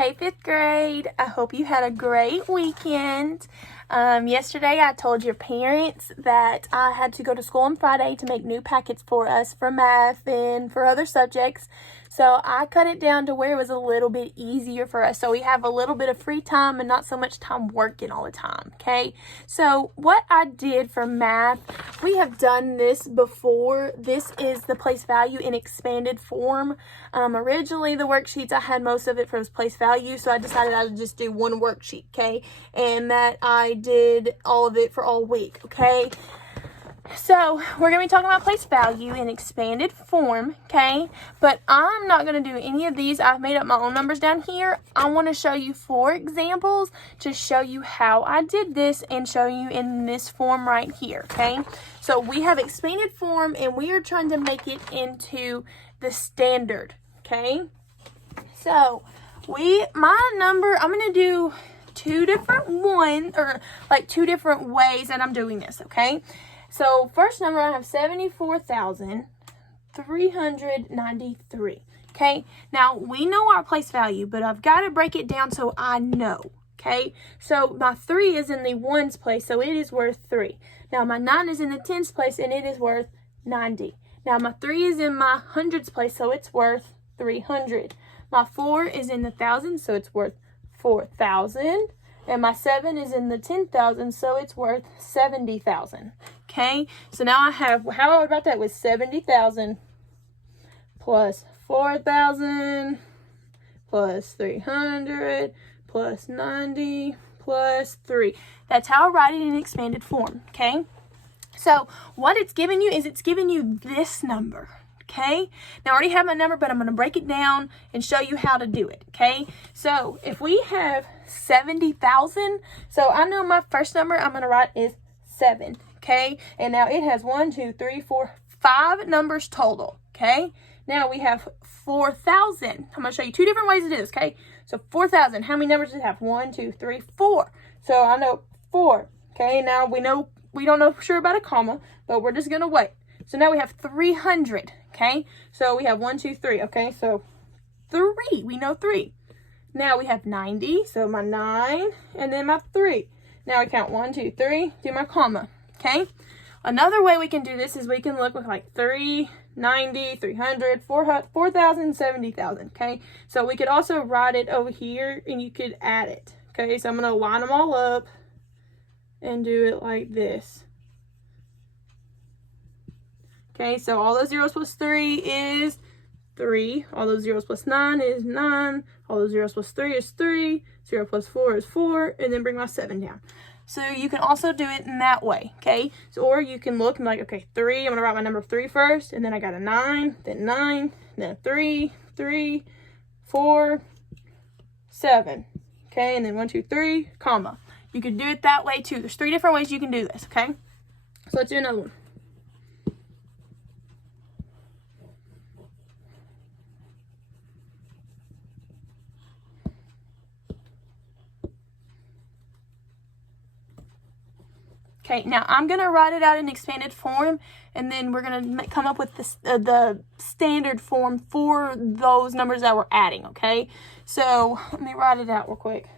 Hey, fifth grade. I hope you had a great weekend. Yesterday I told your parents that I had to go to school on Friday to make new packets for us for math and for other subjects. So I cut it down to where it was a little bit easier for us. So we have a little bit of free time and not so much time working all the time, okay? So what I did for math, we have done this before. This is the place value in expanded form. Originally the worksheets, I had most of it for place value, so I decided I would just do one worksheet, okay? And that I did all of it for all week, okay? So we're going to be talking about place value in expanded form, okay? But I'm not going to do any of these. I've made up my own numbers down here. I want to show you 4 examples to show you how I did this and show you in this form right here, okay? So we have expanded form and we are trying to make it into the standard, okay? So my number, I'm going to do 2 different ways that I'm doing this, okay? So first number, I have 74,393, okay? Now, we know our place value, but I've got to break it down so I know, okay? So my 3 is in the ones place, so it is worth 3. Now, my 9 is in the tens place, and it is worth 90. Now, my 3 is in my hundreds place, so it's worth 300. My 4 is in the thousands, so it's worth 4,000. And my 7 is in the 10,000, so it's worth 70,000. Okay, so now I have, how about that with 70,000 plus 4,000 plus 300 plus 90 plus 3. That's how I write it in expanded form, okay? So what it's giving you is it's giving you this number, okay? Now I already have my number, but I'm going to break it down and show you how to do it, okay? So if we have 70,000, so I know my first number I'm going to write is 7, okay? And now it has 1, 2, 3, 4, 5 numbers total, okay? Now we have 4,000. I'm going to show you 2 different ways to do this, okay? So 4,000, how many numbers does it have? 1, 2, 3, 4. So I know 4, okay? Now we don't know for sure about a comma, but we're just going to wait. So now we have 300, okay? So we have 1, 2, 3, okay? So 3, we know 3. Now we have 90, so my 9, and then my 3. Now we count 1, 2, 3, do my comma, okay? Another way we can do this is we can look with like 3, 90, 300, 4,000, 70,000, okay? So we could also write it over here and you could add it, okay? So I'm going to line them all up and do it like this. Okay, so all those zeros plus 3 is 3. All those zeros plus 9 is 9. All those zeros plus 3 is 3. 0 plus 4 is 4. And then bring my 7 down. So you can also do it in that way, okay? So, or you can look and be like, okay, 3. I'm going to write my number 3 first. And then I got a 9, then 9, then a 3, 3, 4, 7. Okay, and then 1, 2, 3, comma. You can do it that way too. There's 3 different ways you can do this, okay? So let's do another one. Okay, now I'm going to write it out in expanded form, and then we're going to come up with the standard form for those numbers that we're adding, okay? So let me write it out real quick.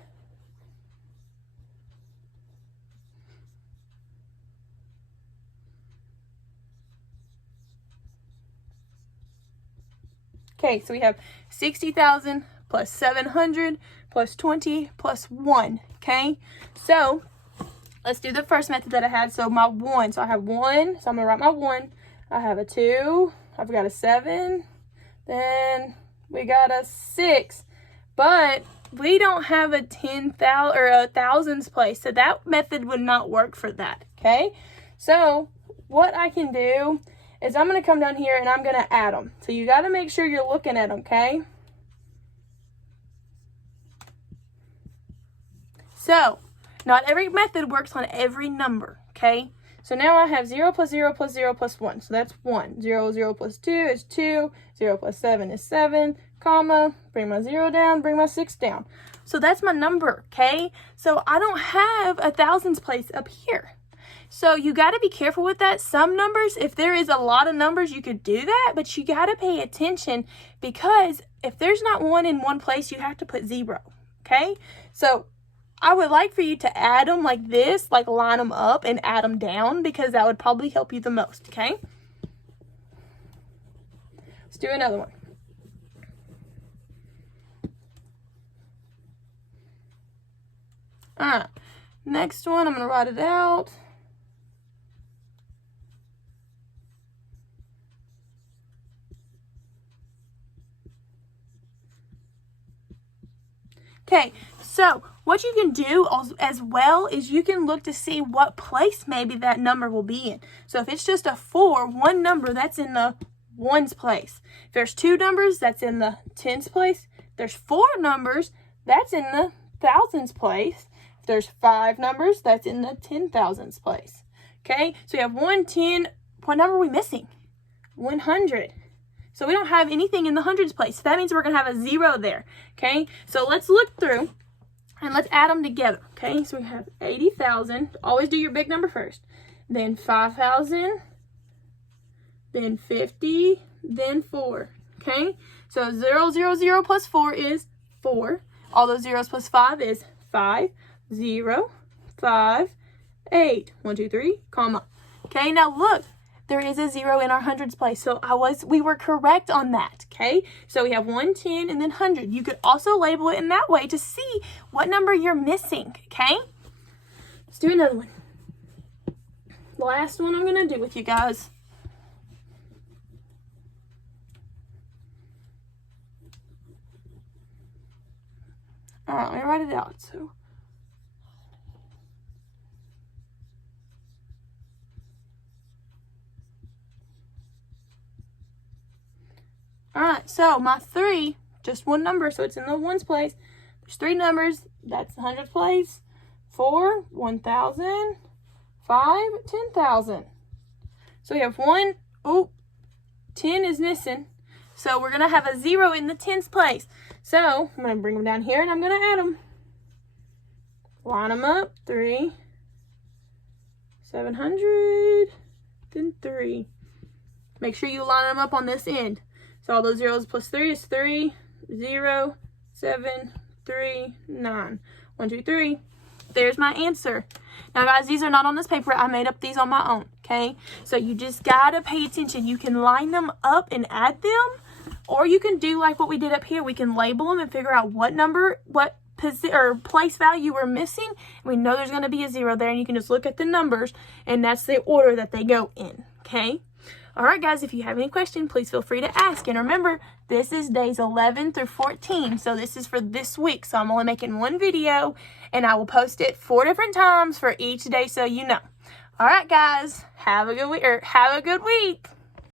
Okay, so we have 60,000 plus 700 plus 20 plus 1, okay? So let's do the first method that I had. So my 1, so I have 1, so I'm going to write my 1. I have a 2, I've got a 7, then we got a 6. But we don't have a 10,000 or a thousands place, so that method would not work for that, okay? So what I can do is I'm going to come down here and I'm going to add them. So you got to make sure you're looking at them, okay? So not every method works on every number, okay? So now I have 0 plus 0 plus 0 plus 1. So that's 1. 0, 0 plus 2 is 2. 0 plus 7 is 7, comma, bring my 0 down, bring my 6 down. So that's my number, okay? So I don't have a thousands place up here. So you got to be careful with that. Some numbers, if there is a lot of numbers, you could do that, but you got to pay attention because if there's not one in one place, you have to put 0, okay? So I would like for you to add them like this, like line them up and add them down because that would probably help you the most, okay? Let's do another one. All right, next one, I'm going to write it out. Okay, so what you can do as well is you can look to see what place maybe that number will be in. So if it's just a 4, one number, that's in the ones place. If there's 2 numbers, that's in the tens place. If there's 4 numbers, that's in the thousands place. If there's 5 numbers, that's in the 10,000s place. Okay, so you have 110. What number are we missing? 100. So we don't have anything in the hundreds place. So that means we're going to have a 0 there. Okay, so let's look through and let's add them together. Okay, so we have 80,000. Always do your big number first. Then 5,000. Then 50. Then 4. Okay, so 0, 0, 0 plus 4 is 4. All those zeros plus 5 is 5, 0, 5, 8. 1, 2, 3, comma. Okay, now look. There is a 0 in our hundreds place. So we were correct on that, okay? So we have 110 and then 100. You could also label it in that way to see what number you're missing, okay? Let's do another one. The last one I'm going to do with you guys. All right, let me write it out. So all right, so my 3, just one number, so it's in the ones place. There's 3 numbers, that's the hundreds place. 4, 1,000, 5, 10,000. So we have 1, 10 is missing. So we're going to have a 0 in the tens place. So I'm going to bring them down here and I'm going to add them. Line them up, 3, 700, then 3. Make sure you line them up on this end. So all those zeros plus 3 is 3, 0, 7, 3, 9. 1, 2, 3. There's my answer. Now, guys, these are not on this paper. I made up these on my own, okay? So you just got to pay attention. You can line them up and add them, or you can do like what we did up here. We can label them and figure out what number, what place value we're missing. We know there's going to be a 0 there, and you can just look at the numbers, and that's the order that they go in, okay? All right, guys, if you have any questions, please feel free to ask. And remember, this is days 11 through 14. So this is for this week. So I'm only making one video, and I will post it 4 different times for each day so you know. All right, guys, have a good week.